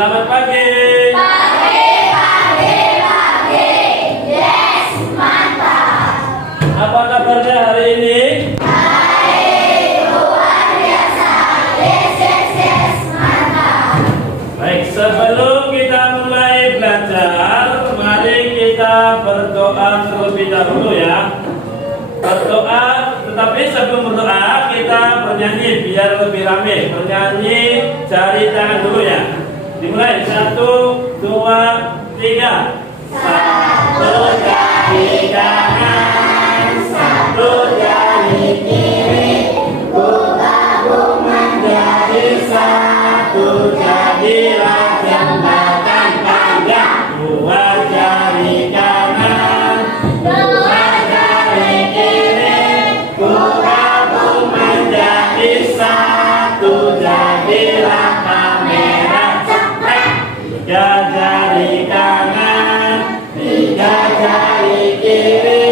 Selamat pagi. Pagi. Yes, mantap. Apa kabarnya hari ini? Baik, luar biasa. Yes, mantap. Baik, sebelum kita mulai belajar, mari kita berdoa terlebih dahulu ya. Berdoa, tetapi sebelum berdoa kita bernyanyi biar lebih ramai. Bernyanyi jari tangan dulu ya. Dimulai 1, 2, 3. Satu jari kanan, satu jari kiri, ku gabung menjadi satu, jadilah jembatan panjang. Dua jari kanan, Dua jari kiri, ku gabung menjadi satu, jadilah kamera cepat. tiga jari kanan, Tiga jari kiri,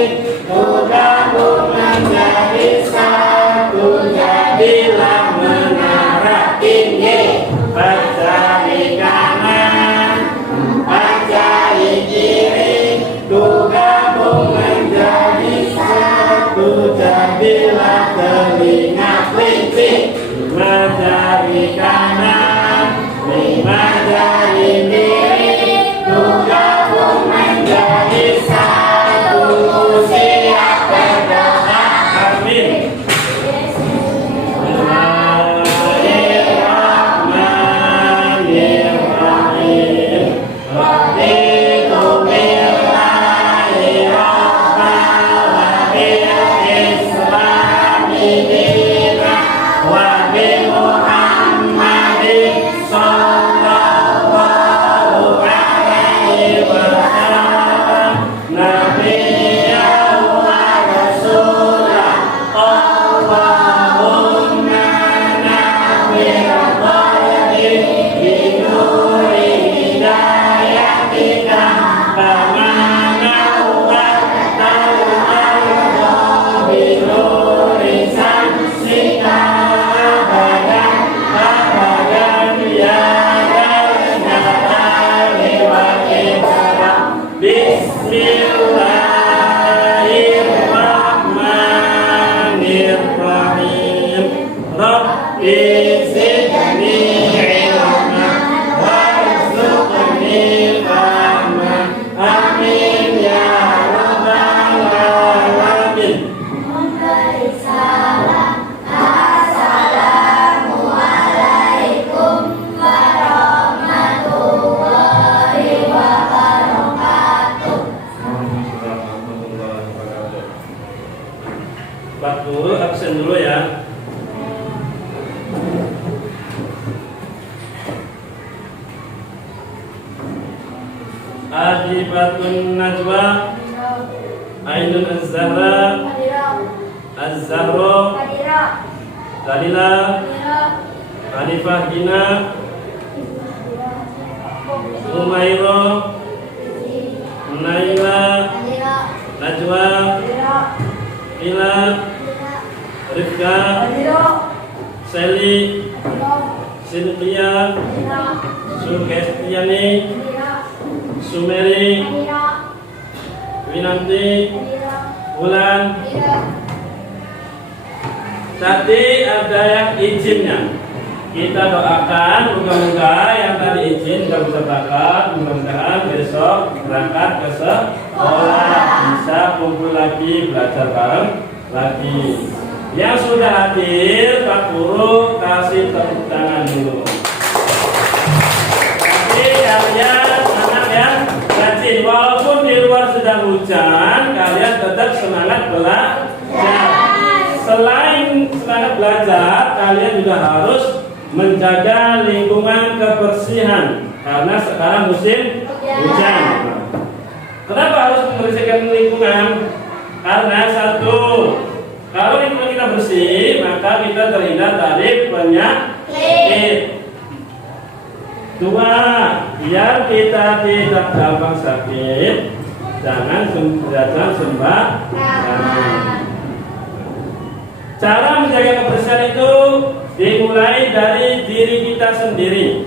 ku gabung menjadi satu, jadilah menara tinggi. empat jari kanan, Empat jari kiri, ku gabung menjadi satu, jadilah telinga kelinci. lima jari kanan, Lima jari kiri, ku gabung menjadi satu, siap berdoa. amin. Bismillahirrahmanirrahim. Raditu billahi rabban wa bil islami dinan wa bi Muhammadin sallallahu alaihi wasallam nabiyyan wa rasulan. Allahumma nawwir qalbi bi nuri hidayatika kama nawwarta al-ardha bi nuri samsika abadan ya dzal jalali wal ikram. Bismillahirrahmanirrahim. Rabbi zidni ilma warzuqni fahma. Amin ya rabbal alamin. Memberi salam, assalamualaikum warahmatullahi wabarakatuh. Waktu absen dulu ya. Ajibatun Najwa, Ainun Az-Zahra, Az-Zahra, Dalila, Hanifah Gina, Umairo, Naila, Najwa, Ila, Rifka, Seli, Sintia, Sukestiani, Sumeri, Winanti, Bulan. Tadi ada yang izinnya. Kita doakan moga-moga yang tadi izin sudah bisa berangkat, mudah-mudahan besok berangkat ke sekolah, bisa kumpul lagi, belajar bareng lagi. Yang sudah hadir, Pak Guru kasih tepuk tangan dulu. Jadi kalian semangat ya, rajin. Walaupun di luar sedang hujan, kalian tetap semangat belajar. Selain semangat belajar, kalian juga harus menjaga lingkungan kebersihan karena sekarang musim hujan. Kenapa harus membersihkan lingkungan? Karena satu, kalau lingkungan kita bersih, maka kita terhindar dari penyakit. Dua, biar kita tidak gampang sakit, jangan sembarangan. Cara menjaga kebersihan itu dimulai dari diri kita sendiri.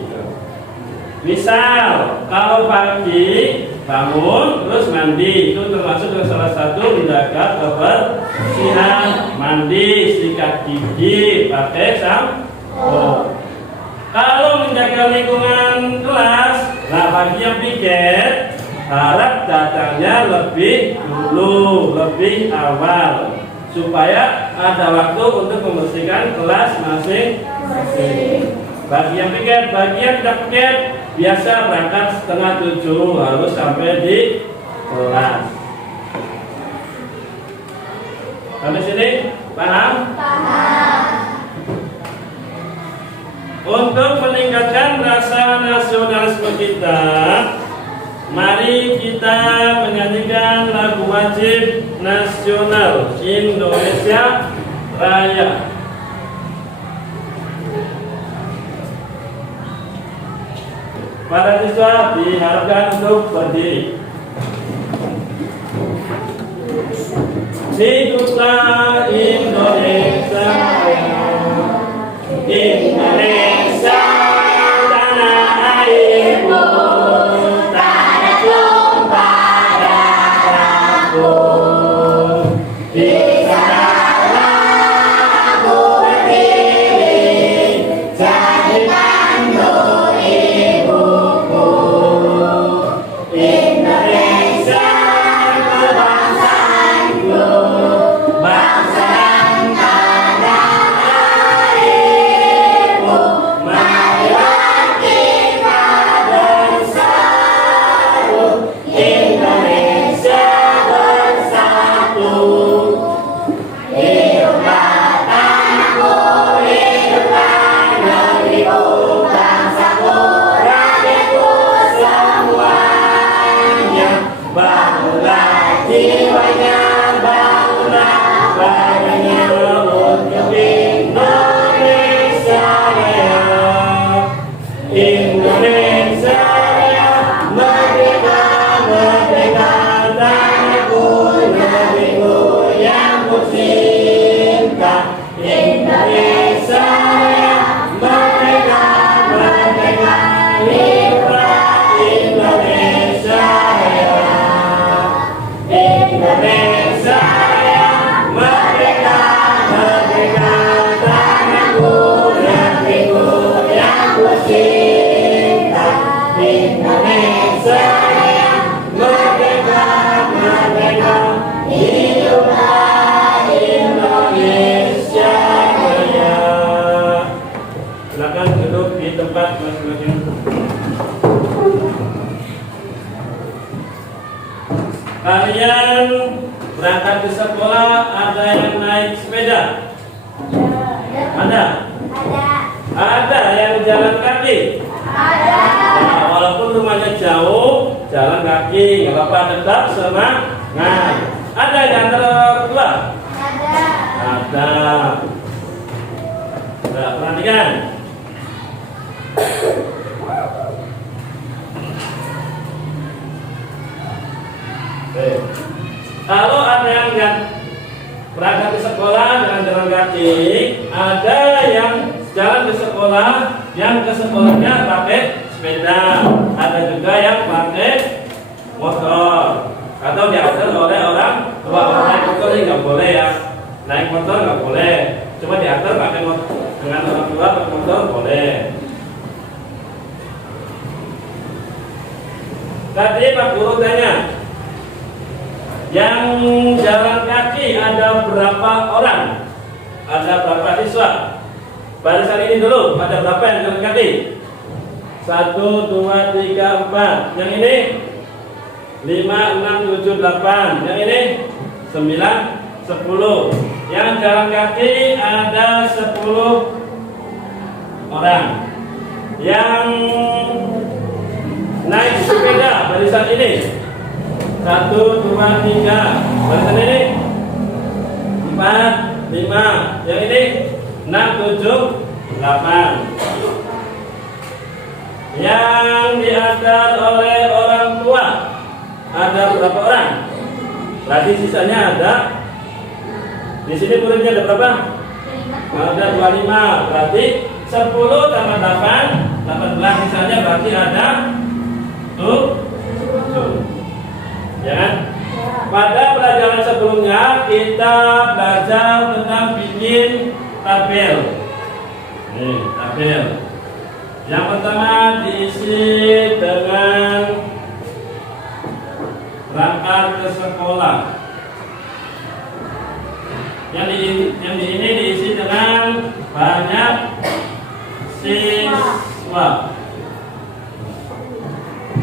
Misal kalau pagi bangun terus mandi, itu termasuk salah satu tindakan kebersihan. Mandi, sikat gigi, pakai sampo. Kalau menjaga lingkungan kelas, nah bagi yang piket harap datangnya lebih dulu, lebih awal, supaya ada waktu untuk membersihkan kelas masing-masing. Bagi yang piket, bagi yang tidak piket, biasa berangkat setengah 7 harus sampai di kelas. Sampai sini paham? Paham. Untuk meningkatkan rasa nasionalisme kita, mari kita menyanyikan lagu wajib nasional Indonesia Raya. Para siswa diharapkan untuk berdiri. Hiduplah Indonesia Raya, Indonesia tanah airku, tanah tumpah darahku. Di sanalah aku berdiri, jadi mantu ibuku. Indonesia kebangsaanku, bangsa dan tanah airku. Marilah kita bersatu, Indonesia bersatu. Hiduplah tanahku, hiduplah negeriku, bangsaku, rakyatku semuanya. Bangunlah jiwanya, bangunlah badannya untuk Indonesia Raya. Indonesia Raya, merdeka, merdeka, tanahku, negeriku yang ku cinta. Indonesia Raya, merdeka, merdeka, hiduplah Indonesia Raya. Indonesia Raya, merdeka, merdeka, tanahku, negeriku yang ku cinta. Indonesia Raya, merdeka, merdeka, hiduplah Indonesia Raya. Silakan duduk di tempat masing-masing. Kalian berangkat ke sekolah, ada yang naik sepeda? Ada? Ada yang jalan kaki? Ada. Nah, walaupun rumahnya jauh, jalan kaki, nggak apa-apa, tetap semangat. Ada yang antar orang tua? Ada. Ada. Nah, perhatikan. Kalau ada yang nggak berangkat ke sekolah dengan jalan kaki, ada yang jalan ke sekolah, yang ke sekolahnya pakai sepeda, ada juga yang pakai motor, atau diantar oleh orang tua. Naik motor ini nggak boleh ya, naik motor nggak boleh, cuma diantar pakai motor dengan orang tua pakai motor boleh. Tadi Pak Guru tanya, yang jalan kaki ada berapa orang? Ada berapa siswa? Barisan ini dulu, ada berapa yang jalan kaki? 1, 2, 3, 4. Yang ini 5, 6, 7, 8. Yang ini 9, 10. Yang jalan kaki ada 10 orang. Yang naik sepeda barisan ini 1, 2, 3. Barisan ini 4, 5. Yang ini 6, 7, 8. Yang diantar oleh orang tua ada berapa orang? Tadi sisanya ada. Di sini muridnya ada berapa? Ada 25. Berarti 10 tambah 8 18 misalnya berarti ada 7. Ya kan? Pada pelajaran sebelumnya kita belajar tentang bikin tabel. Nih, tabel. Yang pertama diisi dengan berangkat ke sekolah. Yang di ini diisi dengan banyak siswa.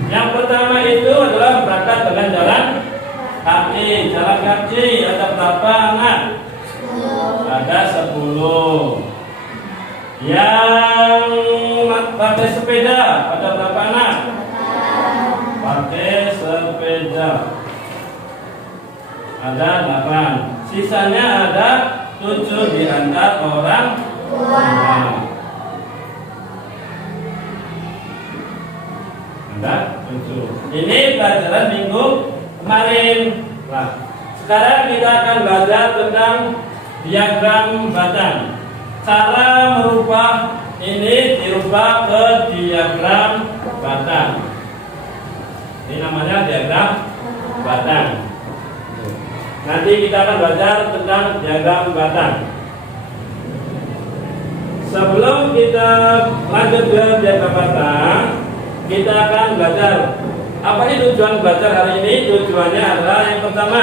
Yang pertama itu adalah berangkat dengan jalan kaki. Jalan kaki ada berapa anak? Ada 10. Yang pakai sepeda ada berapa anak? Pakai sepeda ada 8. Sisanya ada 7 di antara orang tua. Ada 7. Ini pelajaran minggu kemarin. Nah, sekarang kita akan belajar tentang diagram batang. Cara merubah ini dirubah ke diagram batang. Ini namanya diagram batang. Nanti kita akan belajar tentang diagram batang. Sebelum kita lanjut ke diagram batang, kita akan belajar apa sih tujuan belajar hari ini. Tujuannya adalah yang pertama,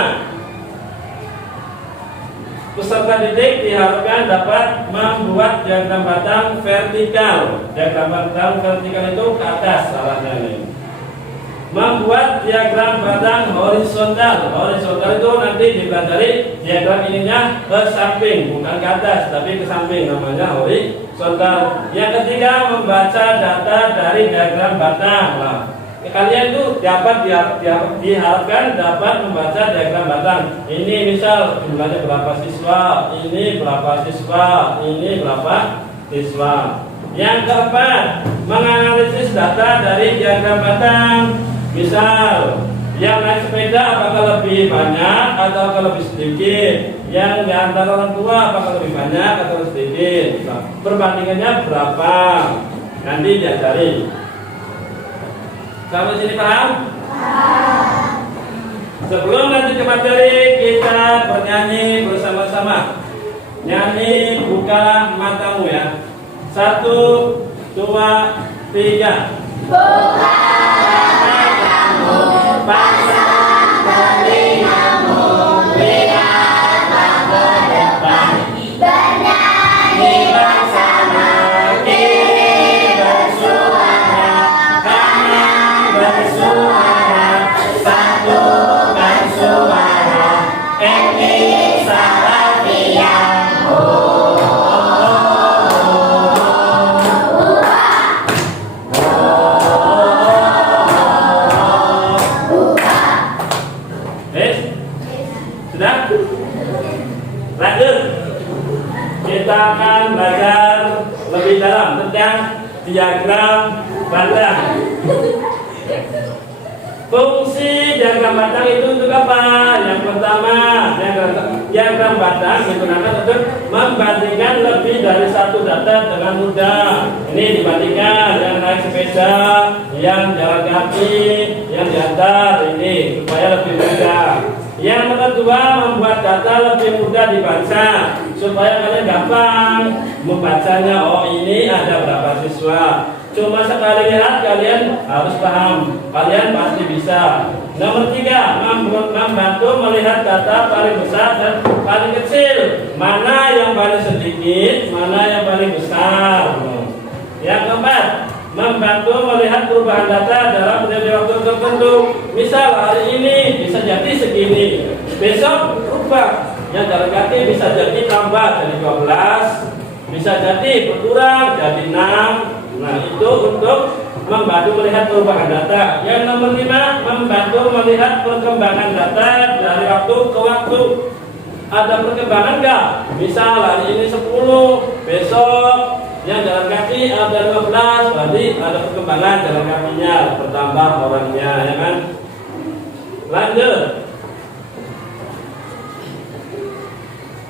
peserta didik diharapkan dapat membuat diagram batang vertikal. Diagram batang vertikal itu ke atas arahnya ini. Membuat diagram batang horizontal. Horizontal itu nanti dipelajari diagram ininya ke samping, bukan ke atas, tapi ke samping, namanya horizontal. Yang ketiga, membaca data dari diagram batang. Nah, kalian itu dapat diharapkan dapat membaca diagram batang. Ini misal jumlahnya berapa siswa, ini berapa siswa, ini berapa siswa. Yang keempat, menganalisis data dari diagram batang. Misal, yang naik sepeda apakah lebih banyak atau lebih sedikit? Yang di antara orang tua apakah lebih banyak atau sedikit? Nah, perbandingannya berapa? Nanti diajari. Sampai sini paham? Sebelum nanti ke materi, kita bernyanyi bersama-sama. Nyanyi buka matamu ya. 1, 2, 3. Buka matamu, pasang telingamu, lihatlah ke depan, bernyanyi bersama, kiri bersuara, kanan bersuara, satukan suara, ini Salafiyah. Sudah? Lanjut. Kita akan belajar lebih dalam tentang diagram batang. Fungsi diagram batang itu untuk apa? Yang pertama, diagram batang digunakan untuk membandingkan lebih dari satu data dengan mudah. Ini dibandingkan yang naik sepeda, yang jalan kaki, yang diantar, ini supaya lebih mudah. Yang kedua, membuat data lebih mudah dibaca supaya kalian gampang membacanya. Oh, ini ada berapa siswa. Cuma sekali lihat kalian harus paham. Kalian pasti bisa. Nomor 3, membantu melihat data paling besar dan paling kecil. Mana yang paling sedikit, mana yang paling besar. Yang keempat, membantu melihat perubahan data dalam waktu tertentu. Misal hari ini bisa jadi segini, besok berubah. Yang jalan kaki bisa jadi tambah jadi 12, bisa jadi berkurang jadi 6. Nah, itu untuk membantu melihat perubahan data. Yang nomor 5, membantu melihat perkembangan data dari waktu ke waktu. Ada perkembangan nggak? Misal hari ini 10, besok yang jalan kaki ada 15, berarti ada perkembangan jalan kakinya, bertambah orangnya, ya kan? Lanjut.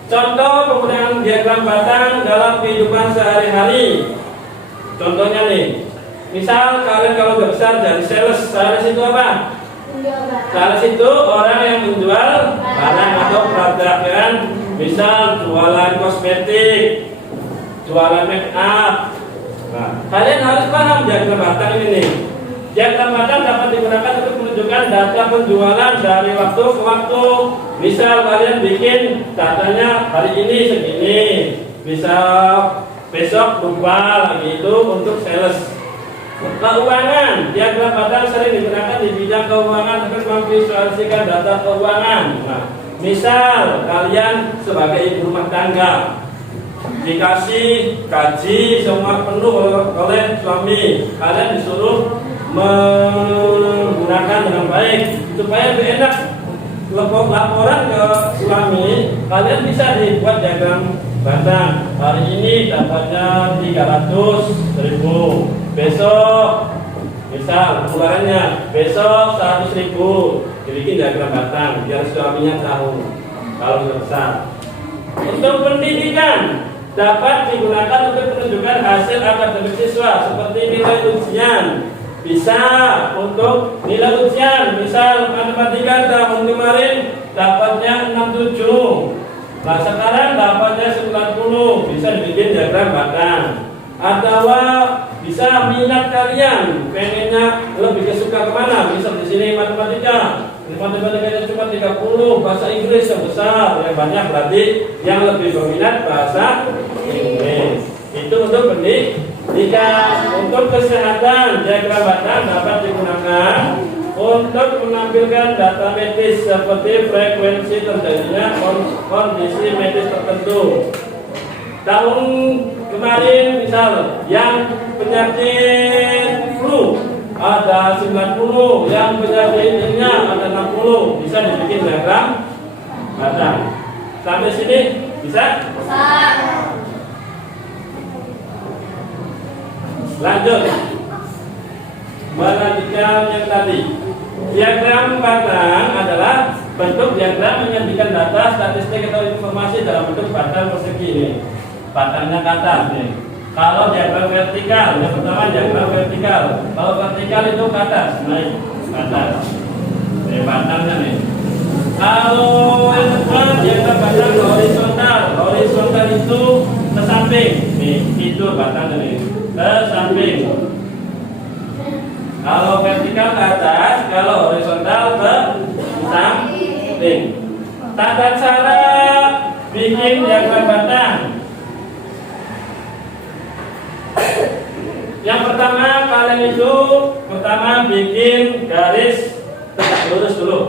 Contoh penggunaan diagram batang dalam kehidupan sehari-hari. Contohnya nih, Misal kalian kalau nggak bisa jadi sales itu apa? Sales itu orang yang menjual barang atau produk kan. Misal jualan kosmetik, jualan make up. Nah, kalian harus paham diagram batang ini nih. Diagram batang dapat digunakan untuk menunjukkan data penjualan dari waktu ke waktu. Misal kalian bikin datanya hari ini segini, misal besok lupa lagi itu untuk sales. Keuangan, diagram batang sering digunakan di bidang keuangan untuk memvisualisasikan data keuangan. Nah, misal kalian sebagai ibu rumah tangga dikasih gaji semua penuh oleh suami, kalian disuruh menggunakan dengan baik supaya lebih enak laporan ke suami. Kalian bisa dibuat diagram batang. Hari ini dapatnya 300.000, besok misal pengeluarannya besok 100.000, dibikin diagram batang biar suaminya tahu kalau besar. Untuk pendidikan dapat digunakan untuk menunjukkan hasil akademik siswa seperti nilai ujian. Bisa untuk nilai ujian, misal matematika tahun kemarin dapatnya 67, nah sekarang dapatnya 90, bisa dibikin diagram batang. Atau bisa minat kalian, pengennya lebih kesuka kemana? Misal di sini matematika, matematikanya cuma 30, bahasa Inggris yang besar, yang banyak berarti yang lebih berminat bahasa Inggris. Itu untuk pendidikan. Untuk kesehatan, diagram batang dapat digunakan untuk menampilkan data medis seperti frekuensi terjadinya kondisi medis tertentu. Tahun kemarin misal yang penyakit flu ada 90, yang penyakit ini ada 60, bisa dibikin diagram batang. Sampai sini bisa? Bisa. Lanjut, melanjutkan yang tadi. Diagram batang adalah bentuk diagram menyajikan data, statistik atau informasi dalam bentuk batang persegi ini. Batangnya ke atas nih. Kalau diagram vertikal, yang pertama diagram vertikal. Kalau vertikal itu ke atas, naik ke atas. Ini batangnya nih. Kalau yang kedua diagram batang horizontal. Horizontal itu ke samping. Nih, itu batangnya nih. Ke samping. Kalau vertikal ke atas, kalau horizontal ke samping. Tata cara bikin diagram batang. Yang pertama kalian itu bikin garis tegak lurus dulu.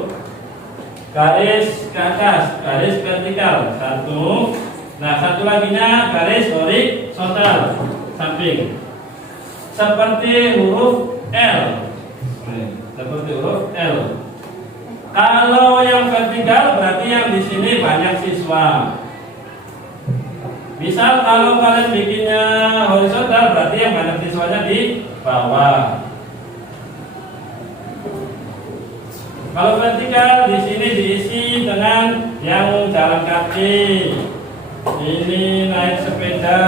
Garis ke atas, garis vertikal. Satu. Nah, satu laginya garis horizontal. Samping seperti huruf L. Seperti huruf L. Kalau yang vertikal berarti yang di sini banyak siswa. Misal kalau kalian bikinnya horizontal berarti yang banyak siswanya di bawah. Kalau vertikal di sini diisi dengan yang jalan kaki. Ini naik sepeda.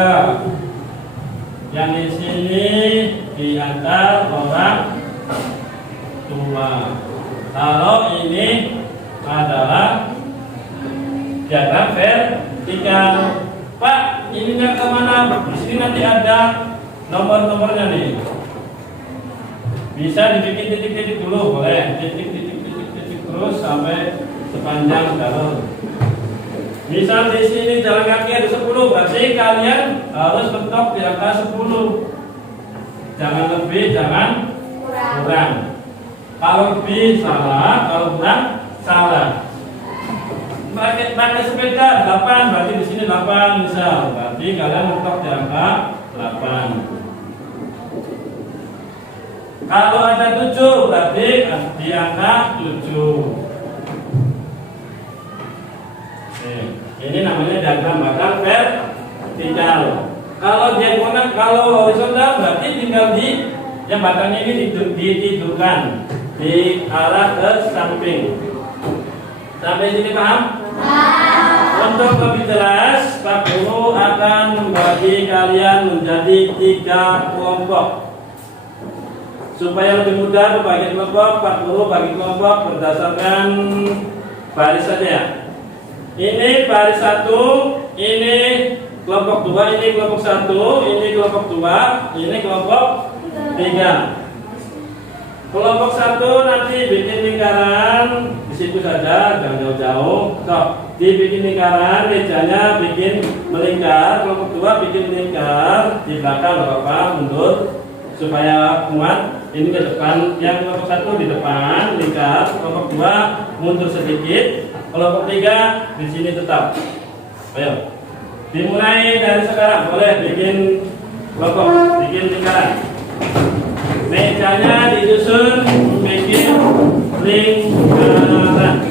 Yang di sini diantar orang tua. Kalau ini adalah diagram vertikal. Pak, ininya kemana? Di sini nanti ada nomor-nomornya nih. Bisa dibikin titik-titik dulu, boleh. Titik terus sampai sepanjang jalur. Misal di sini jalan kaki ada 10, berarti kalian harus mentok di angka 10. Jangan lebih, jangan kurang. Kalau lebih salah, kalau kurang salah. Pakai sepeda 8, berarti di sini 8 misal. Berarti kalian mentok di angka 8. Kalau ada 7, berarti di angka 7. Ini namanya diagram batang vertikal. Kalau horizontal berarti tinggal di yang batangnya ini ditidurkan di arah ke samping. Sampai sini paham? Untuk lebih jelas, Pak Guru akan membagi kalian menjadi 3 kelompok. Supaya lebih mudah bagi kelompok, Pak Guru bagi kelompok berdasarkan baris saja. Ini baris 1, ini kelompok 2, ini kelompok 1, ini kelompok 2, ini kelompok 3. Kelompok 1 nanti bikin lingkaran di situ saja, jangan jauh-jauh. Dibikin lingkaran, mejanya bikin melingkar. Kelompok 2 bikin melingkar di belakang, Bapak mundur supaya muat. Ini ke depan, yang kelompok 1 di depan lingkar, kelompok 2 mundur sedikit, kelompok 3 di sini tetap. Ayo, dimulai dari sekarang. Boleh bikin kelompok, bikin lingkaran. Mejanya disusun bikin lingkaran.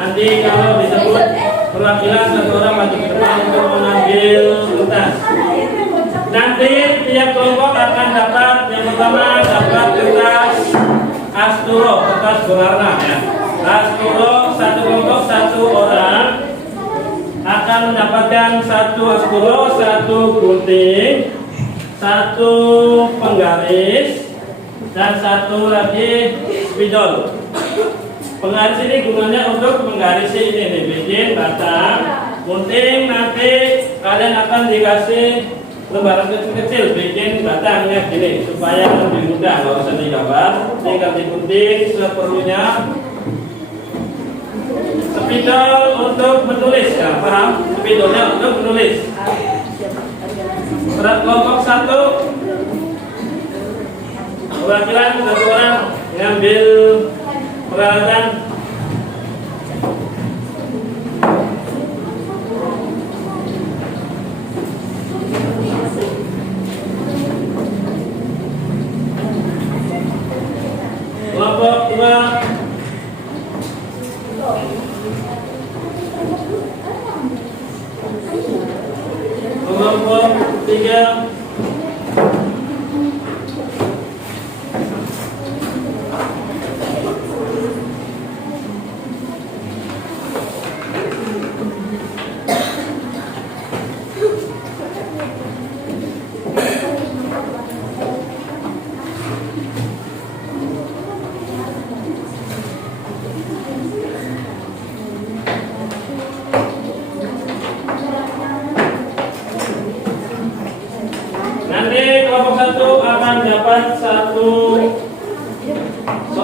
Nanti kalau disebut perwakilan satu orang maju ke depan untuk mengambil kertas. Nanti tiap kelompok akan dapat, yang pertama dapat kertas asturo, kertas berwarna ya. Asturo, satu kelompok satu orang akan mendapatkan satu asturo, satu gunting, satu penggaris, dan satu lagi spidol. Penggaris ini gunanya untuk menggarisi ini nih, bikin batang, gunting. Nanti kalian akan dikasih lembaran kecil-kecil, bikin batangnya gini supaya lebih mudah, nggak usah digambar, tinggal digunting seperlunya. Spidol untuk menulis, ya paham? Spidolnya untuk menulis. Berat kelompok satu, perwakilan satu orang ngambil peralatan. Kelompok 2, kelompok 3, nanti kelompok 1 akan dapat satu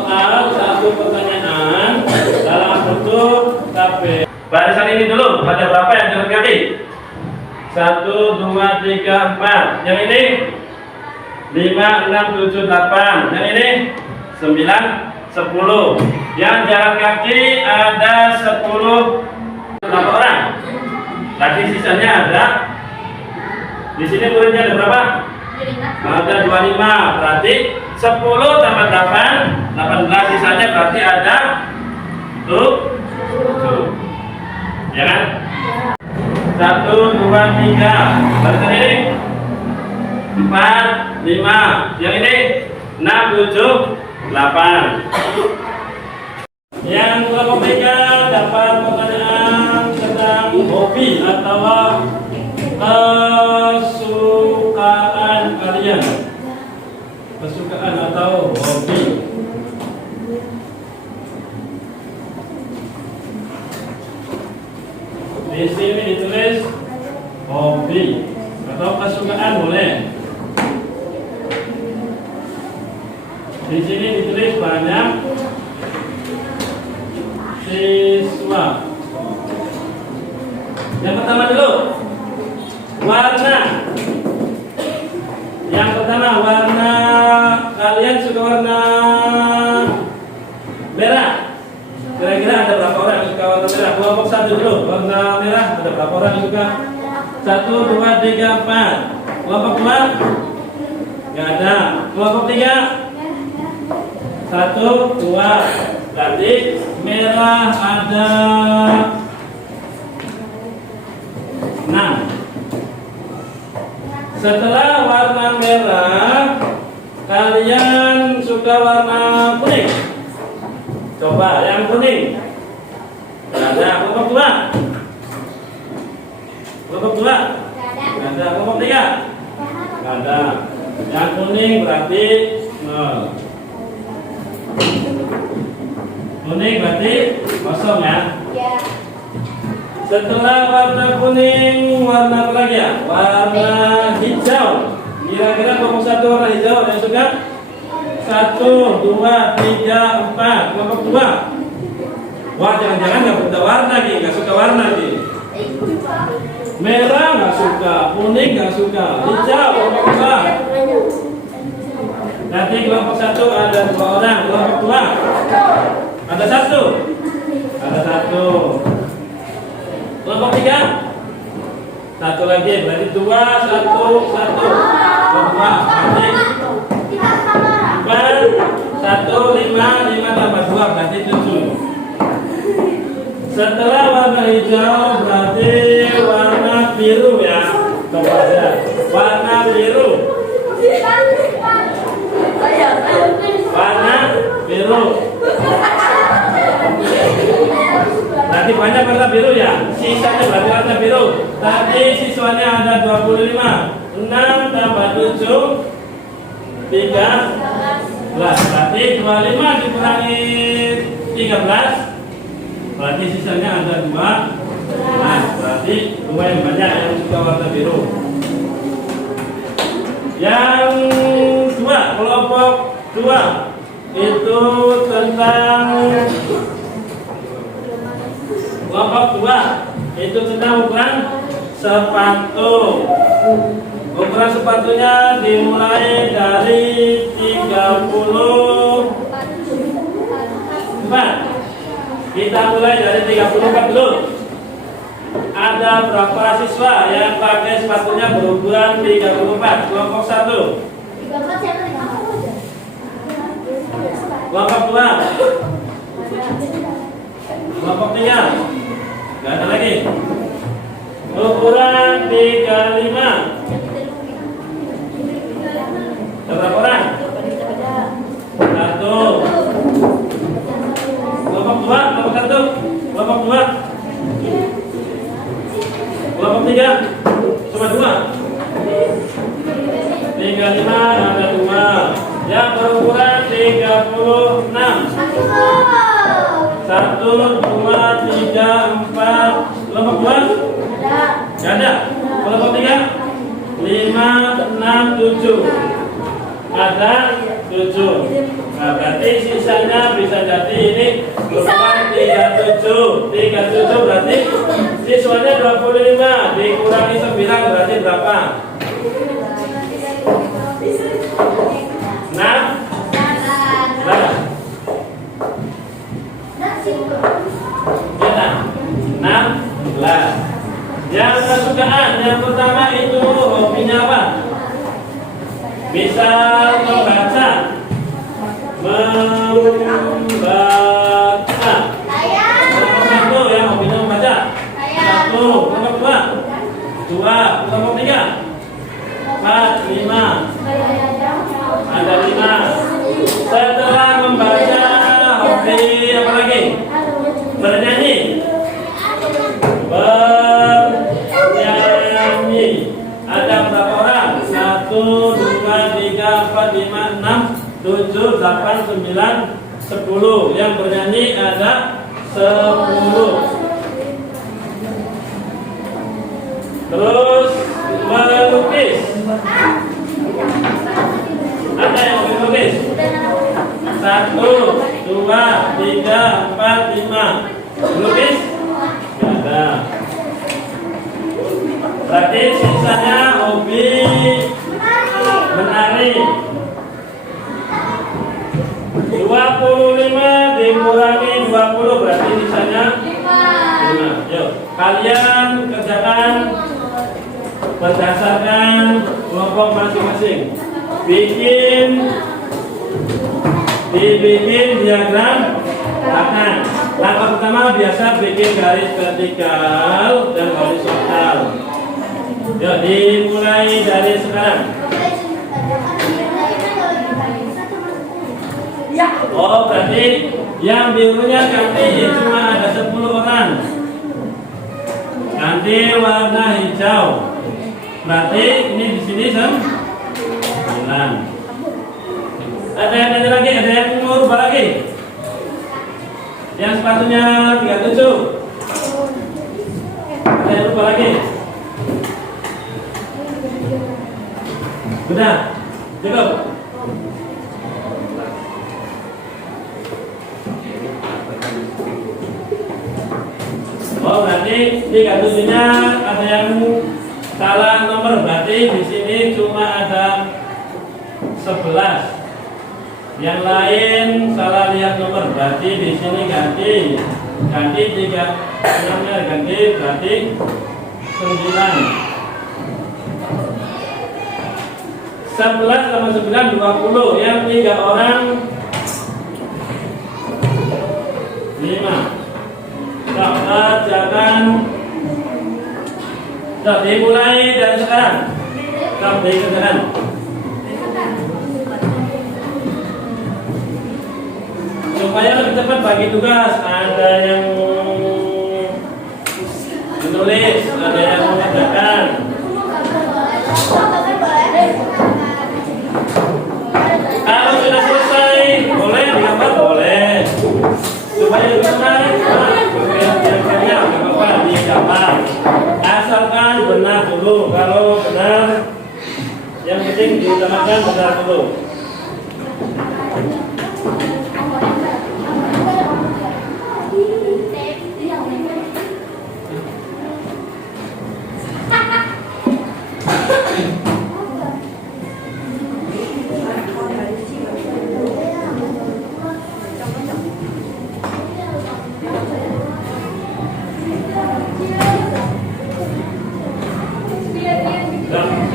soal satu pertanyaan dalam bentuk KP. Barisan ini dulu, ada berapa yang jalan kaki? 1, 2, 3, 4. Yang ini 5, 6, 7, 8. Yang ini 9, 10. Yang jalan kaki ada 10. Berapa orang? Tadi sisanya ada. Di sini muridnya ada berapa? Ada 25. Berarti 10 tambah 8, 18. Sisanya berarti ada 7. Ya kan? 1, 2, 3. Barisan ini 4, 5. Yang ini 6, 7, 8. Yang kelompok 3 dapat pertanyaan tentang hobi atau kesukaan kalian. Kesukaan atau hobi. Di sini ditulis hobi atau kesukaan boleh. Di sini ditulis banyak siswa. Yang pertama dulu warna. Yang pertama warna, kalian suka warna merah. Kira-kira ada berapa orang yang suka warna merah? Kelompok 1 dulu, warna merah ada berapa orang yang suka? 1, 2, 3, 4. Kelompok 2 nggak ada. Kelompok 3 1, 2. Berarti merah ada 6. Setelah warna merah, kalian suka warna kuning? Coba yang kuning. Ada. Kelompok 2. Kelompok 2. Ada. Kelompok 3. Ada. Yang kuning berarti 0. Kuning berarti kosong ya? Ya. Setelah warna kuning, warna apa lagi ya? Warna hijau. Kira-kira kelompok 1 warna hijau yang suka? 1, 2, 3, 4. Kelompok 2. Wah, jangan-jangan nggak buta warna nih, nggak suka warna nih. Merah nggak suka, kuning nggak suka, hijau kelompok 2. Nanti kelompok 1 ada 2 orang, kelompok 2 ada 1. Ada 1. Kelompok 3 1 lagi, berarti 2, 1, 1. Kelompok 2 berarti 4, 1, 5, 5 tambah 2 berarti 7. Setelah warna hijau berarti warna biru ya. Coba aja. Warna biru. Warna biru. Berarti banyak warna biru ya. Sisanya berarti warna biru. Tadi siswanya ada 25. 6 tambah 7 13. Berarti 25 dikurangi 13. Berarti sisanya ada 2. Berarti 2 yang banyak yang suka warna biru. Yang 2, kelompok 2 itu tentang kelompok 2 itu tentang ukuran sepatu. Ukuran sepatunya dimulai dari 34. Kita mulai dari 34 dulu. Ada berapa siswa yang pakai sepatunya berukuran 34? Kelompok 1. Kelompok 2. Kelompok 3. Gak ada lagi. Ukuran 35. Ada berapa orang? 1. Kelompok 2, kelompok 1, kelompok 2, kelompok 3, cuma 2. 35 ada 2. Yang berukuran 36. 1, 2, 3, 4. Kelompok 2? Gak ada. Kelompok 3? 5, 6, 7. ada 7. Nah, berarti sisanya bisa jadi ini bukan 37. 37 berarti siswanya 25 dikurangi 9 berarti berapa? 6. Berapa? Ya, 16. Yang kesukaan yang pertama itu hobinya apa? Bisa membaca. Satu yang hobinya membaca. Satu. Nomor dua. Nomor tiga. 4, 5. Ada 5. Setelah membaca, hobi apa lagi? Bernyanyi. Bernyanyi. Ada berapa orang? 1, 2, 3, 4, 5, 6, 7, 8, 9, 10. Yang bernyanyi ada 10. Terus melukis. Ada yang melukis? 1, 2, 3, 4, 5. Melukis? Tidak ada. Berarti sisanya hobi menari. 25 dikurangi 20 berarti sisanya 5. Yuk, kalian kerjakan berdasarkan kelompok masing-masing. Dibikin diagram tangan. Langkah pertama biasa bikin garis vertikal dan horizontal. Yuk, dimulai dari sekarang. Oh, berarti yang birunya ganti cuma ada 10 orang. Ganti warna hijau. Berarti ini di sini 9. Ada yang nanya lagi, ada yang mau rubah lagi? Yang sepatunya 37. Ada yang rubah lagi? Sudah? Cukup? Oh, berarti 37-nya ada yang salah nomor, berarti di sini cuma ada 11. Yang lain salah lihat nomor, berarti di sini ganti 3, nomornya ganti berarti 9. 11 sama 9 20. Yang 3 orang 5. Jangan dimulai dari sekarang. Sampai kerjakan. Supaya lebih cepat bagi tugas. Ada yang menulis, ada yang mengerjakan. Kalau sudah selesai, boleh digambar, boleh. Supaya lebih menarik, yang apa-apa digambar. Asalkan benar dulu. Kalau benar, yang penting diutamakan benar dulu.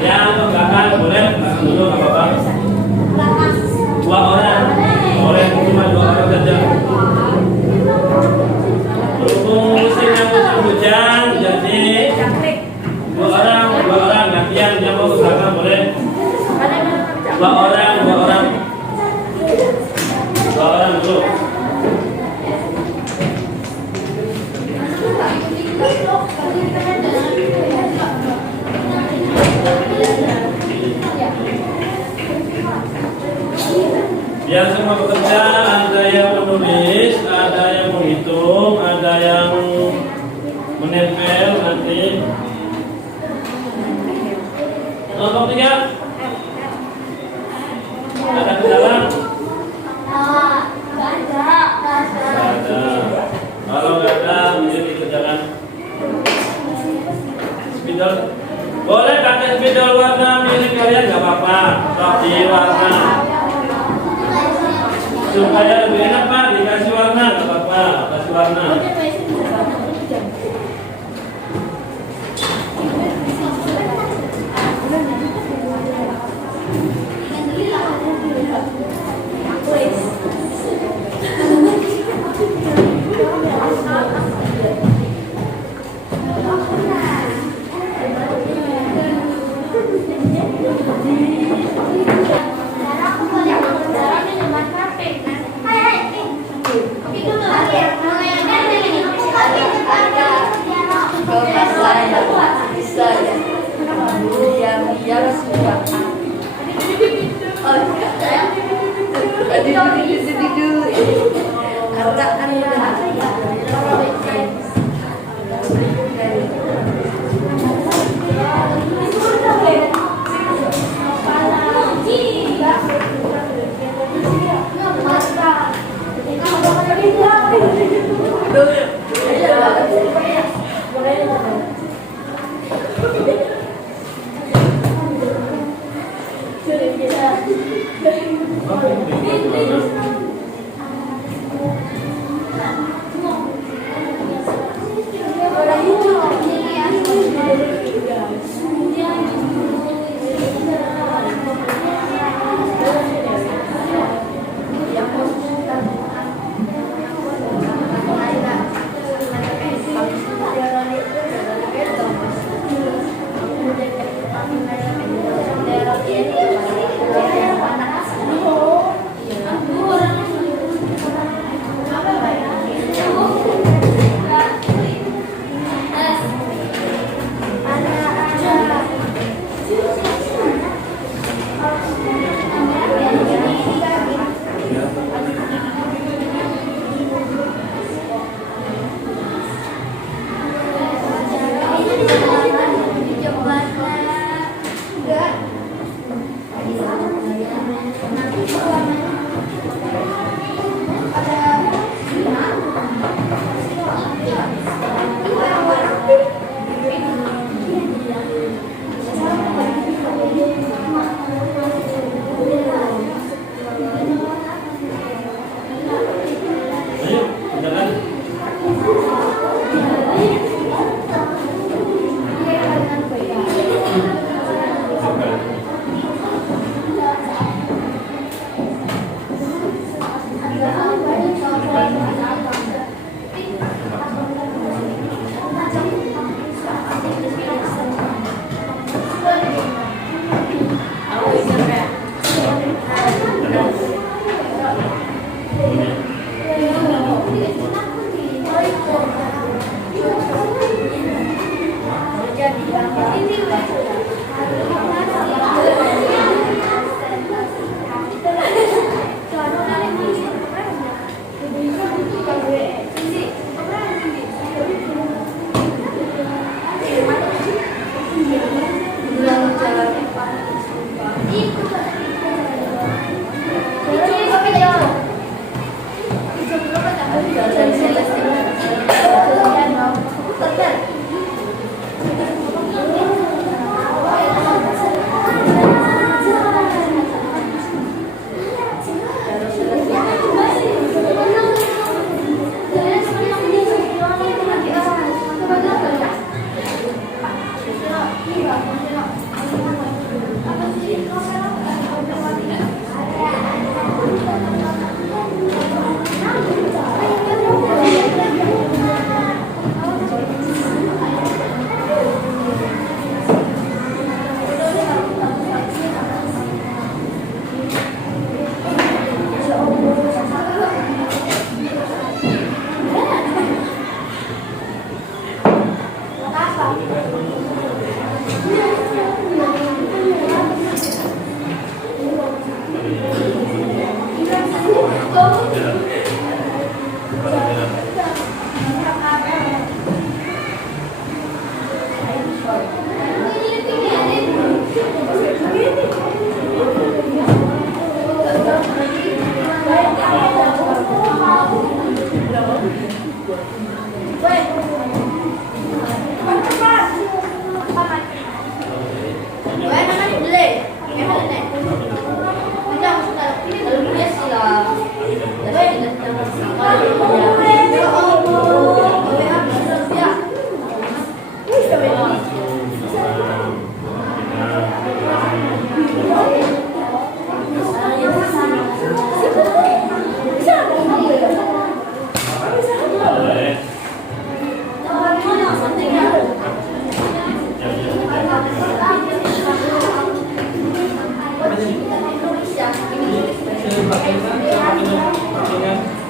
Yang belakang boleh, belakang dulu nggak apa-apa. 2 orang, boleh cuma 2 orang saja. Berhubung musimnya musim hujan, jadi 2 orang gantian yang mau ke belakang boleh. 2 orang dulu. Yang semua bekerja, ada yang menulis, ada yang menghitung, ada yang menempel nanti. Kelompok 3. sok diwarna. Supaya lebih enak Pak, dikasih warna, nggak apa-apa, kasih warna.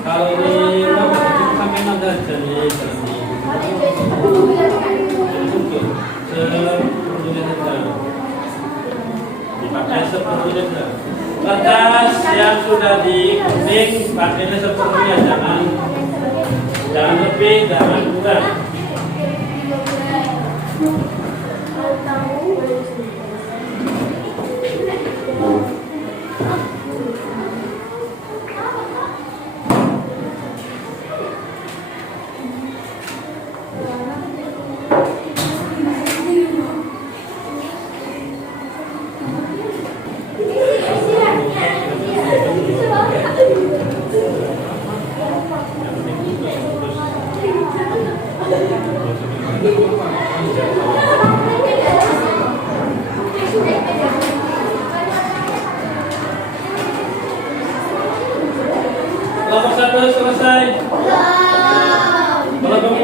Kalau ini sampai 6 derajat nih, dipakai seperlunya. Kertas yang sudah digunting pakainya seperlunya, jangan lebih, jangan kurang. Kelompok 1 selesai. Kelompok 2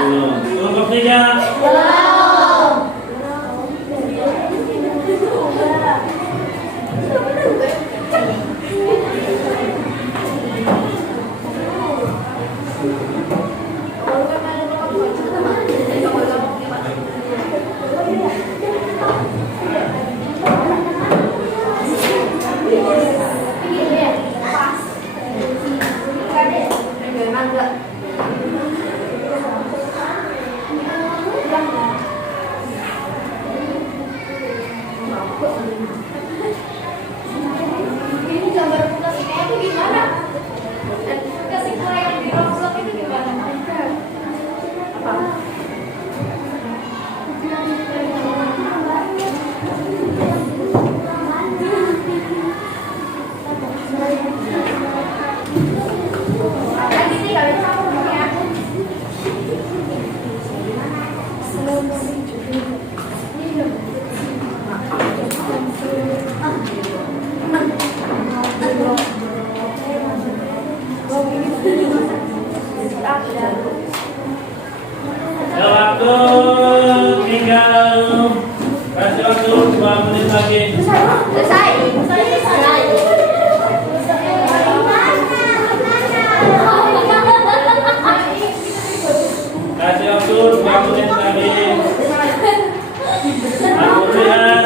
belum. Kelompok 3 Ini gambar putasnya itu gimana? Kesimpulan yang di rongsok itu gimana? Apa? Lagi sih kalau ya. waktu tinggal kasih waktu 2 menit lagi. Selesai. Kasih waktu 2 menit lagi. Aku lihat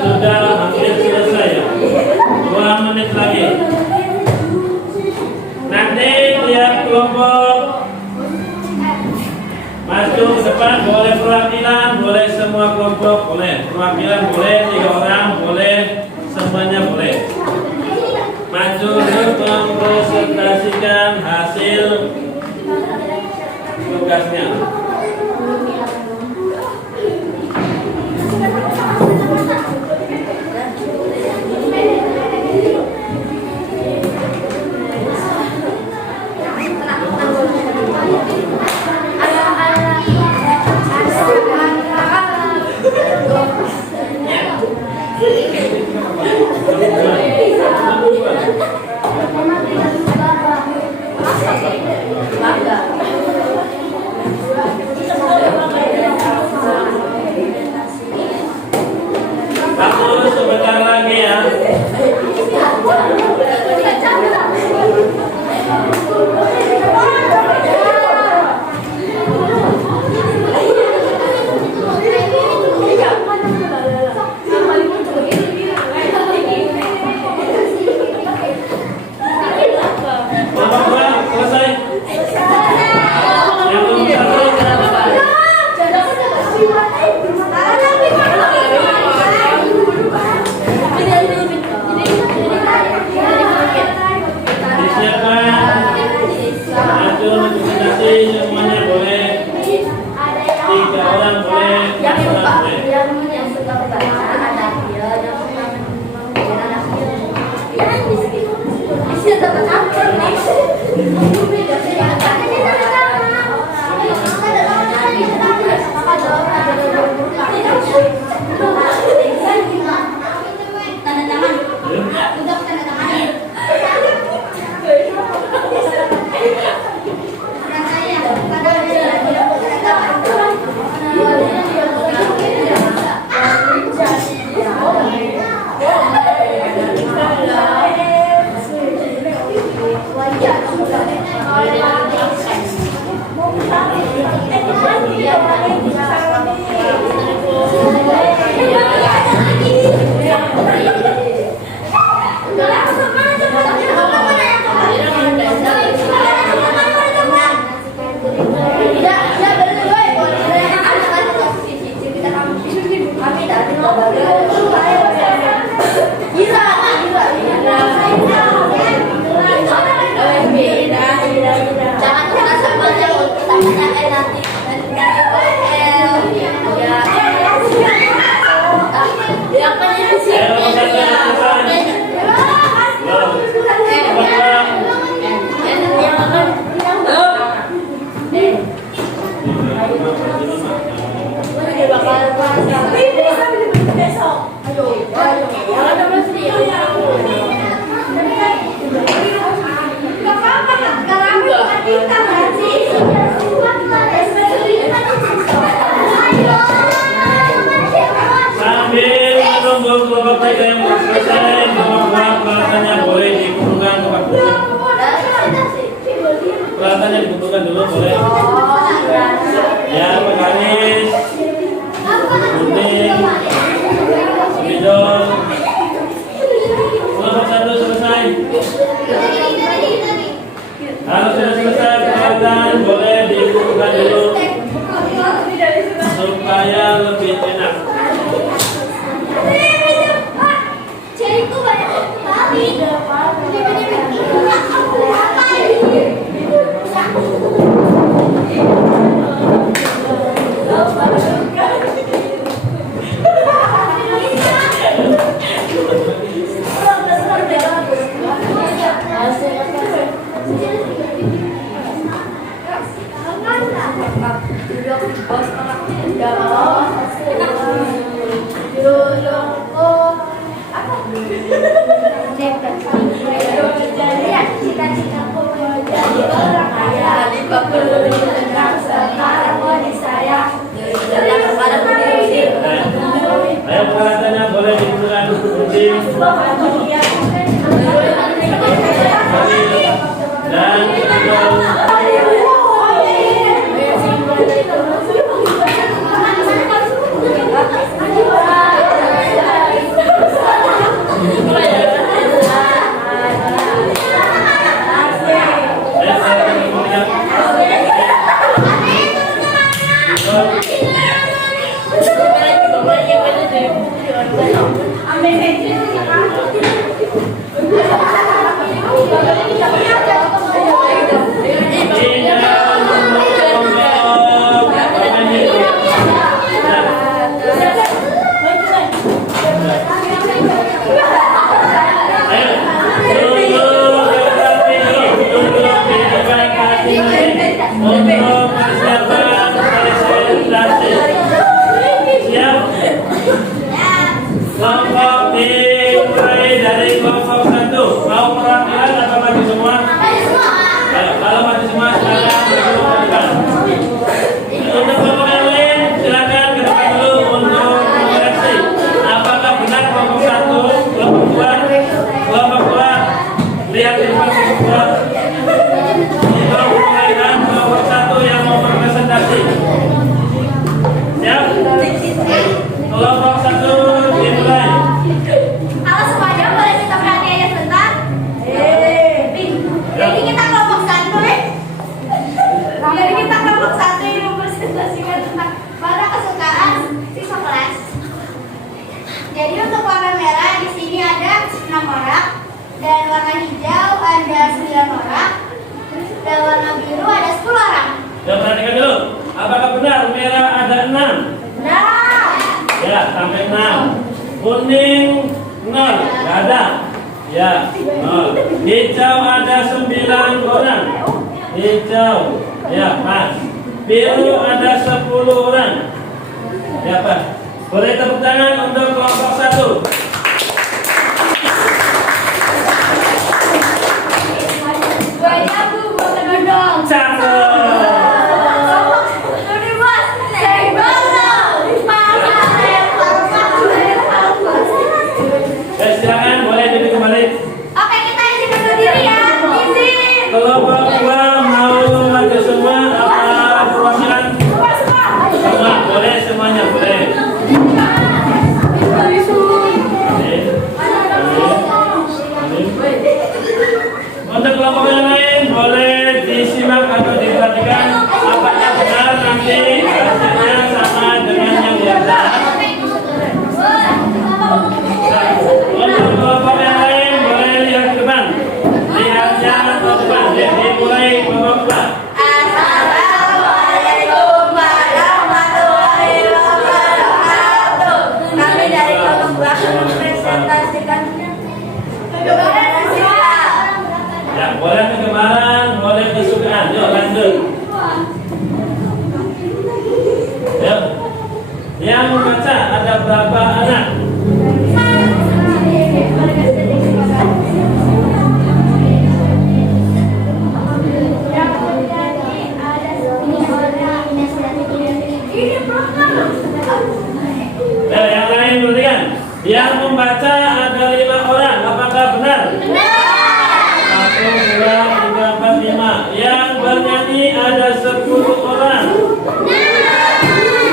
sudah hampir selesai ya. 2 menit lagi. Nanti tiap kelompok maju ke depan, boleh perwakilan, boleh semua kelompok, boleh perwakilan, boleh 3 orang, boleh semuanya boleh. Maju untuk mempresentasikan hasil tugasnya. Aku sebentar lagi ya. Sambil menunggu kelompok mereka yang selesai, kelompok peralatannya boleh dikumpulkan tempat duduk. Peralatannya dikumpulkan dulu boleh. Ya, mekanis, gunting, spidol. Kelompok 1 selesai. Kalau sudah selesai peralatan boleh dikumpulkan dulu supaya lebih enak. Cita-citaku menjadi orang kaya, sekarang mau disayang. Ayo peralatannya boleh dikumpulkan gunting dan spidol. Kelompok dimulai dari kelompok 1. Mau perwakilan atau maju semua? Ayo, kalau maju semua silakan berkelompok ke depan. Untuk kelompok yang lain silakan ke depan dulu untuk mengoreksi apakah benar kelompok 1, kelompok 2, lihat di depan kelompok 2. Untuk pemilihan kelompok 1 yang mau berpresentasi. Siap? Kelompok 1 dimulai. Halo semuanya, boleh kita berani aja sebentar? Jadi kita kelompok 1 Jadi kita kelompok 1 yang mempresentasikan tentang warna kesukaan siswa kelas. Jadi untuk warna merah di sini ada 6 orang, dan warna hijau ada 9 orang, dan warna biru ada 10 orang. Ya, perhatikan dulu. Apakah benar merah ada 6? Nah, Ya, sampai 6. Kuning 0, nggak ada. Ya. Oh. Hijau ada 9 orang. Hijau. Ya, pas. Biru ada 10 orang. Ya, pas. Boleh tepuk tangan untuk kelompok 1. Silakan boleh duduk kembali. Oke, kita isi dulu diri ya. Izin. Kelompok 2 mau maju semua apa perwakilan? Semua boleh, semuanya boleh. Untuk kelompok yang lain boleh disimak atau diperhatikan apakah benar nanti hasilnya sama dengan yang di atas. Untuk kelompok yang lain boleh lihat ke depan. Lihatnya ke depan. Jadi mulai kelompok 2. Assalamualaikum warahmatullahi wabarakatuh. Kami dari kelompok belakang mempresentasikan kegiatan siswa. Ya, boleh kegemaran, boleh kesukaan. Yuk lanjut. Yuk. Yang membaca ada berapa anak? Yang lain perhatikan. Yang membaca ada 5 orang. Apakah benar? 1, 2, 3, 4, 5. Yang bernyanyi ada 10 orang.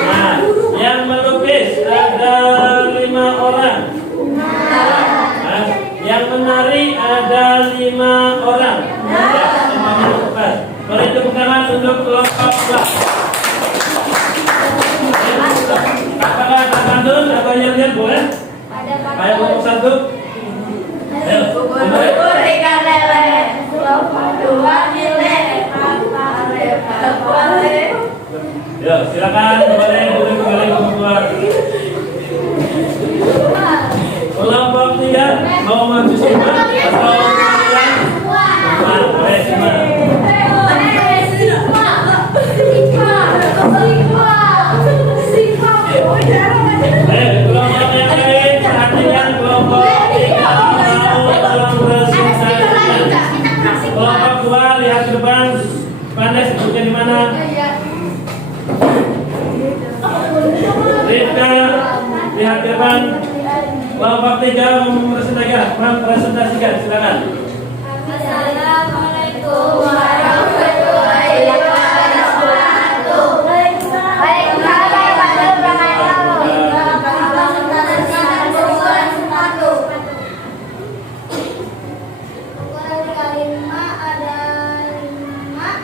Nah, yang melukis ada 5 orang. Nah, yang menari ada 5 orang. Ya, semuanya tepat. Boleh tepuk tangan untuk kelompok 2. Apakah ada pantun atau yang boleh? Ayo kelompok 1. Ayo, dimulai. Ikan lele, kelompok 2 nilai boleh. Ya, silakan boleh duduk kembali kelompok 2. Kelompok 3 mau maju semua atau kalian? Boleh semua. Kelompok yang lain perhatikan kelompok 3 mau presentasikan. Kelompok 2 lihat ke depan. Panes duduknya di mana? Rika lihat ke depan. Kelompok 3 mempresentasikan. Silakan. Assalamualaikum warahmatullahi wabarakatuh. Waalaikumsalam warahmatullahi wabarakatuh. Ukuran 35 ada 5.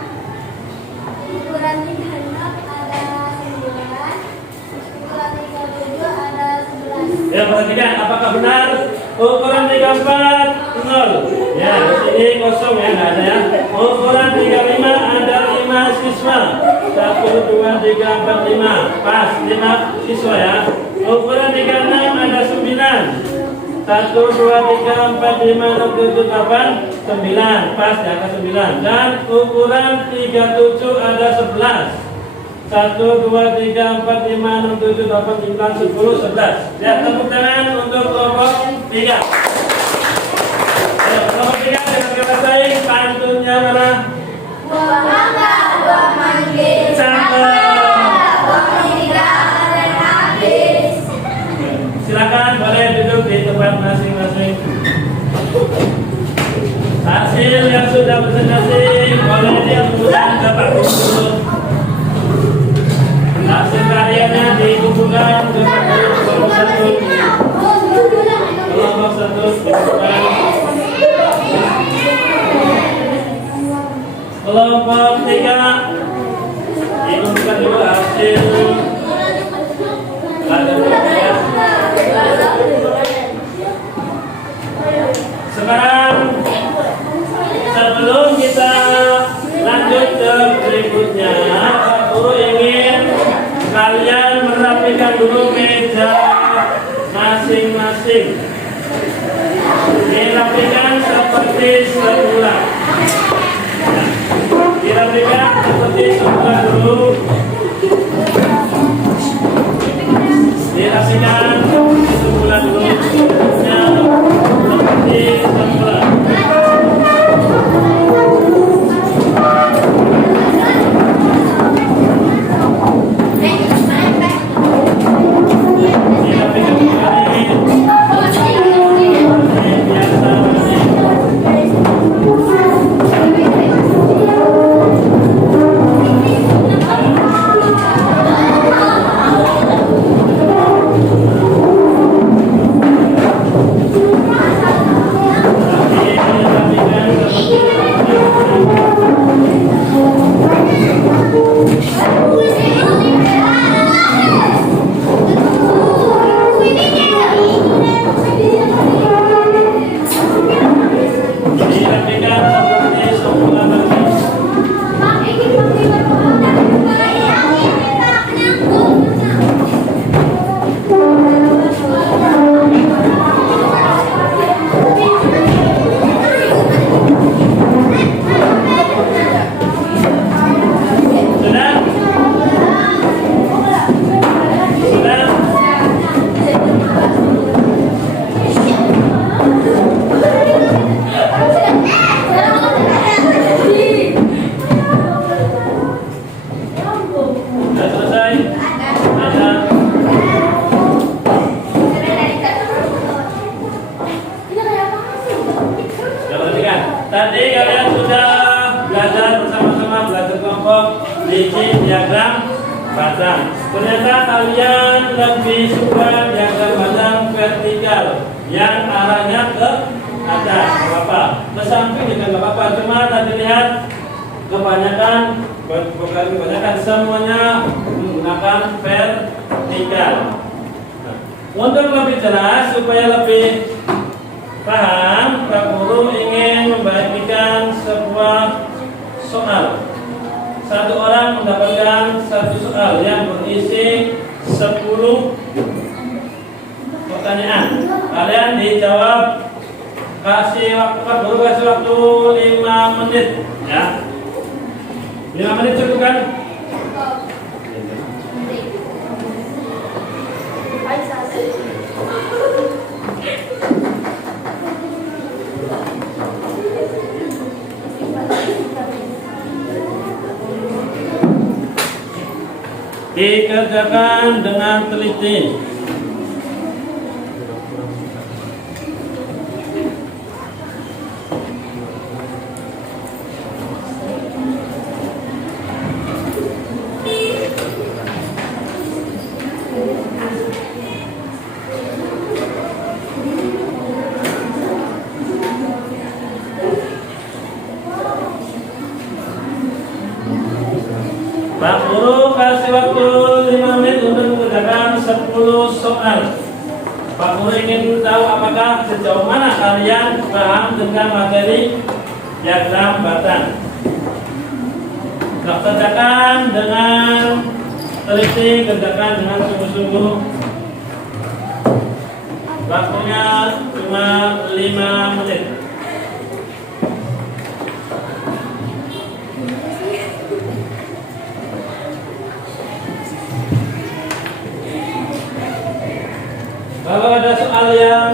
Ukuran 36 ada 9. Ukuran 37 ada 11. Ya, perhatikan apakah benar ukuran 34 0. Ya, di sini kosong ya, nggak ada ya. Ukuran 35 ada 5 siswa. 1, 2, 3, 4, 5. Pas 5 siswa ya. Ukuran 36 ada 9. 1, 2, 3, 4, 5, 6, 7, 8, 9. Pas di angka 9. Dan ukuran 37 ada 11. 1, 2, 3, 4, 5, 6, 7, 8, 9, 10, 11. Ya, tepuk tangan untuk kelompok 3. Kelompok 3 dengan kata saya pantunnya mana? Buah manggis. Silakan boleh duduk di tempat masing-masing. Hasil yang sudah presentasi boleh diaturkan ke Pak Guru. Hasil karyanya dikumpulkan ke Pak Guru kelompok 1. Kelompok 1 dikumpulkan. Kelompok 3 dikumpulkan dulu hasil. Sekarang sebelum kita Dirapikan seperti semula. Dirapikan seperti semula dulu. Dirapikan seperti semula dulu. Seperti semula. Dirapikan kembali biasa. Dirapikan seperti semula lagi. Sudah? Sudah? Sudah selesai? Ada. Sudah perhatikan. Tadi kalian sudah belajar bersama-sama, belajar kelompok licin diagram batang. Ternyata kalian lebih suka diagram batang vertikal yang arahnya ke atas, nggak apa-apa. Ke samping juga nggak apa-apa. Cuma tadi lihat kebanyakan semuanya menggunakan vertikal. Nah, untuk lebih jelas supaya lebih paham, Pak Guru ingin membagikan sebuah soal. Satu orang mendapatkan satu soal yang berisi 10 pertanyaan. Kalian dijawab, kasih waktu, Pak Guru kasih waktu 5 menit ya. 5 menit cukup kan? Dikerjakan dengan teliti. Pak Guru kasih waktu 5 menit untuk mengerjakan 10 soal. Pak Guru ingin tahu apakah sejauh mana kalian paham dengan materi diagram batang. Kerjakan dengan teliti, kerjakan dengan sungguh-sungguh. Waktunya cuma 5 menit. Kalau ada soal yang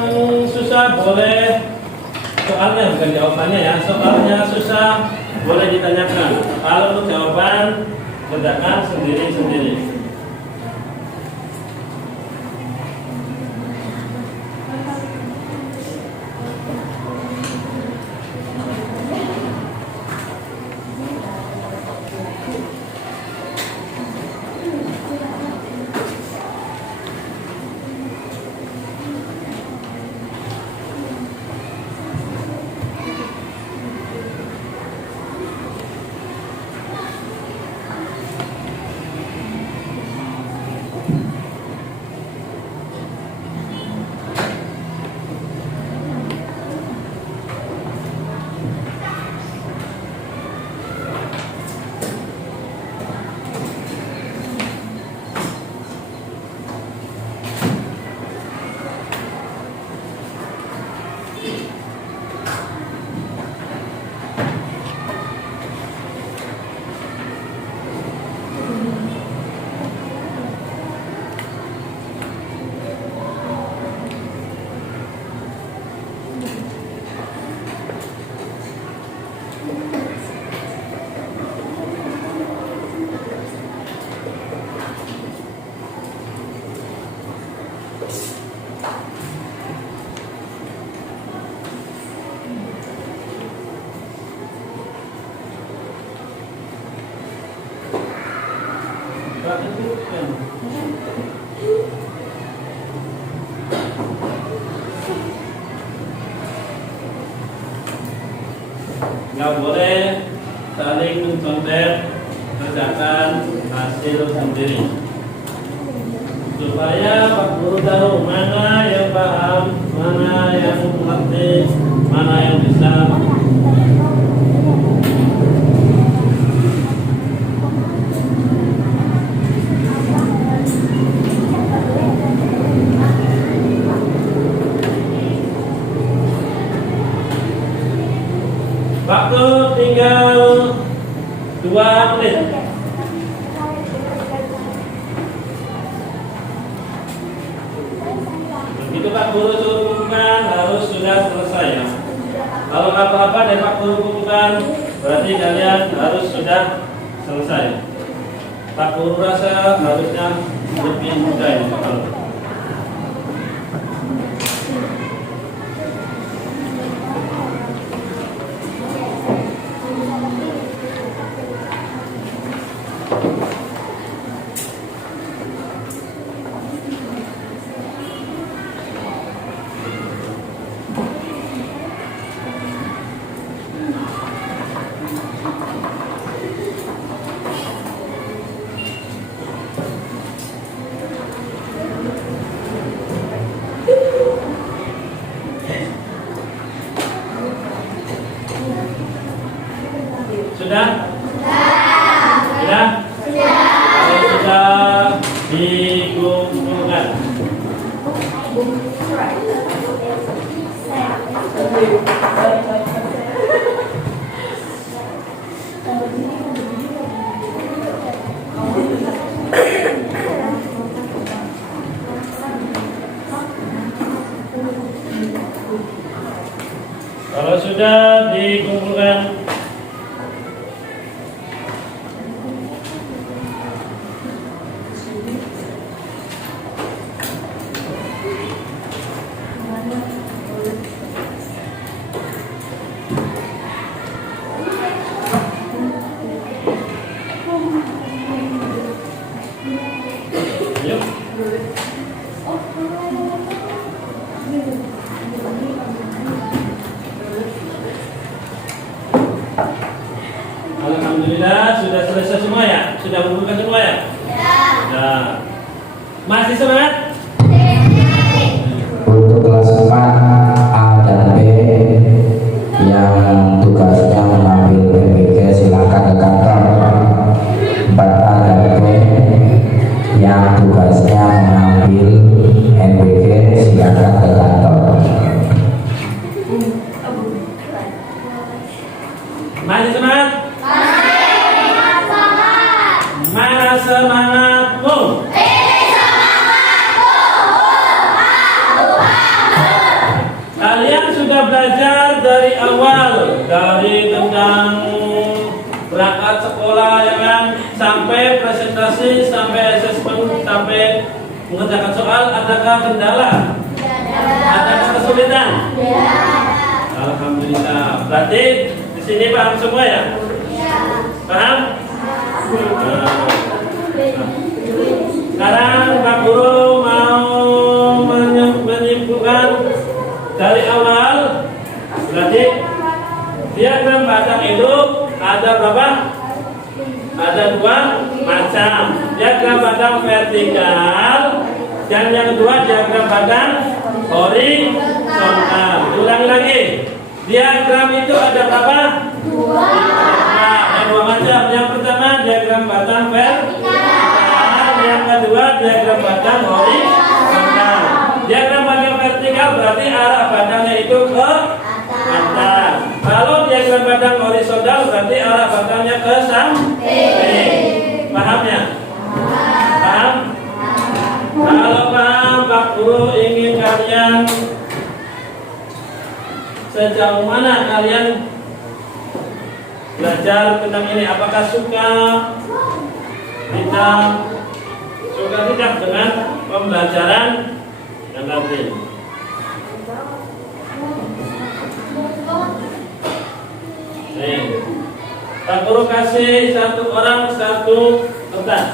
susah boleh, soalnya bukan jawabannya ya, soalnya susah boleh ditanyakan. Kalau untuk jawaban kerjakan sendiri-sendiri. Nggak boleh saling mencontek, kerjakan hasil sendiri. Supaya Pak Guru tahu mana yang paham, mana yang mengerti, mana yang bisa. Waktu tinggal 2 menit. Begitu Pak Guru kumpulkan harus sudah selesai ya. Kalau apa-apa dari Pak Guru kumpulkan berarti kalian harus sudah selesai. Pak Guru rasa harusnya lebih mudah ya Pak Guru. Sudah? Sudah? Kalau sudah dikumpulkan. Kalau sudah dikumpulkan, yuk. Alhamdulillah sudah selesai semua ya? Sudah mengumpulkan semua ya? Sudah. Masih semangat? Untuk kelas 4 A dan B yang tugasnya mengambil PPK silakan ke kantor. 4A dan B yang tugasnya mengambil NPK silakan ke kantor. Masih semangat? Mana semangatmu? Kalian sudah belajar dari awal, dari tentang berangkat sekolah ya kan, sampai presentasi, sampai asesmen, sampai mengerjakan soal. Adakah kendala? Adakah kesulitan? Alhamdulillah. Berarti di sini paham semua ya? Paham? Sekarang Pak Guru mau menyimpulkan dari awal. Berarti diagram batang itu ada berapa? Ada 2 macam. Diagram batang vertikal dan yang kedua diagram batang horizontal. Ulangi lagi. Diagram itu ada berapa? 2. Ada 2 macam. Yang pertama diagram batang vertikal, yang kedua diagram batang horizontal. Diagram batang vertikal berarti arah batangnya itu ke atas. Kalau diagram batang horizontal berarti arah batangnya ke samping. Paham ya? Paham? Kalau paham, Pak Guru ingin kalian sejauh mana kalian belajar tentang ini? Apakah suka tidak dengan pembelajaran yang nanti? Pak Guru kasih 1 orang 1 kertas.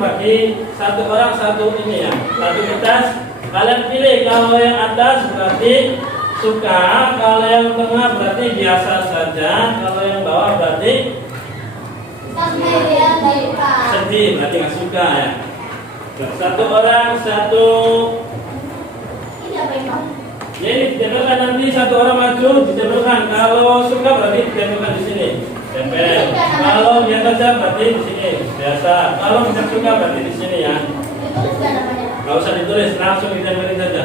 bagi satu orang satu ini ya, satu kertas. Kalian pilih, kalau yang atas berarti suka, kalau yang tengah berarti biasa saja, kalau yang bawah berarti sedih, berarti nggak suka ya. Satu orang satu. Jadi ditempelkan, nanti satu orang maju ditempelkan. Kalau suka berarti ditempelkan di sini. Tempel. Kalau biasa saja berarti di sini. Biasa. Kalau tidak suka berarti di sini ya. Nggak usah ditulis, langsung ditempelin saja.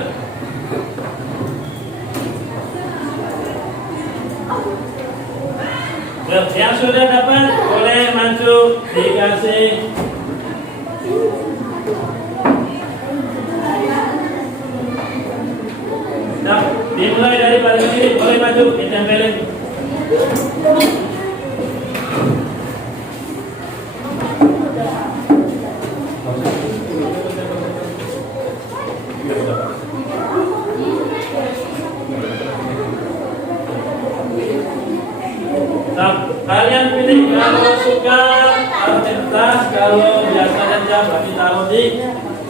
Yang sudah dapat boleh maju dikasih. Nah, dimulai dari paling kiri, boleh maju ditempelin. Nah, kalian pilih, kalau suka taruh di atas, kalau biasa saja berarti taruh di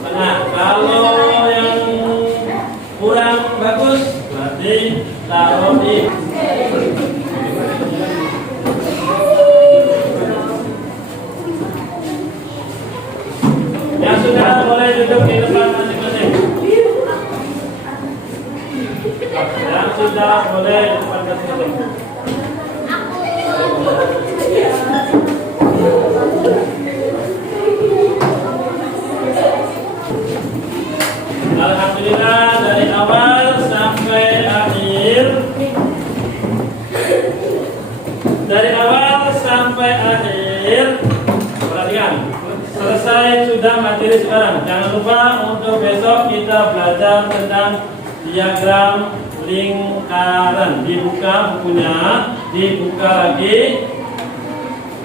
tengah. Kalau yang kurang bagus berarti taruh di yang sudah boleh duduk di depan masing-masing. Yang sudah boleh di depan masing-masing. Alhamdulillah, dari awal sampai akhir, perhatikan, selesai sudah materi sekarang. Jangan lupa untuk besok kita belajar tentang diagram lingkaran. Dibuka bukunya, dibuka lagi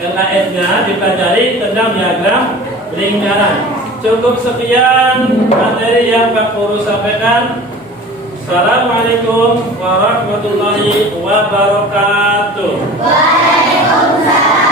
LKS-nya, dipelajari tentang diagram lingkaran. Cukup sekian materi yang Pak Guru sampaikan. Assalamualaikum warahmatullahi wabarakatuh. Waalaikumsalam.